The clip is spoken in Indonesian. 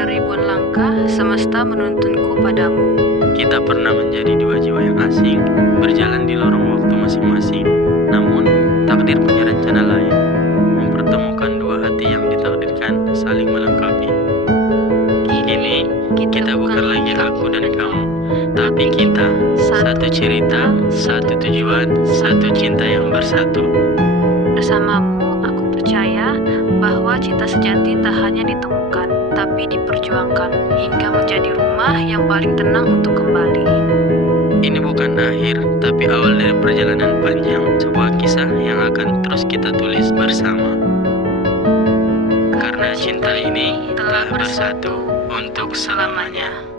Karena ribuan langkah, semesta menuntunku padamu. Kita pernah menjadi dua jiwa yang asing, berjalan di lorong waktu masing-masing. Namun, takdir punya rencana lain, mempertemukan dua hati yang ditakdirkan saling melengkapi. Kini, kita bukan lagi aku dan kamu, tapi kita, satu cerita, satu tujuan, satu cinta yang bersatu. Bersamamu, aku percaya bahwa cinta sejati tak hanya ditemukan, tapi diperjuangkan hingga menjadi rumah yang paling tenang untuk kembali. Ini bukan akhir, tapi awal dari perjalanan panjang, sebuah kisah yang akan terus kita tulis bersama. Karena cinta ini telah bersatu untuk selamanya.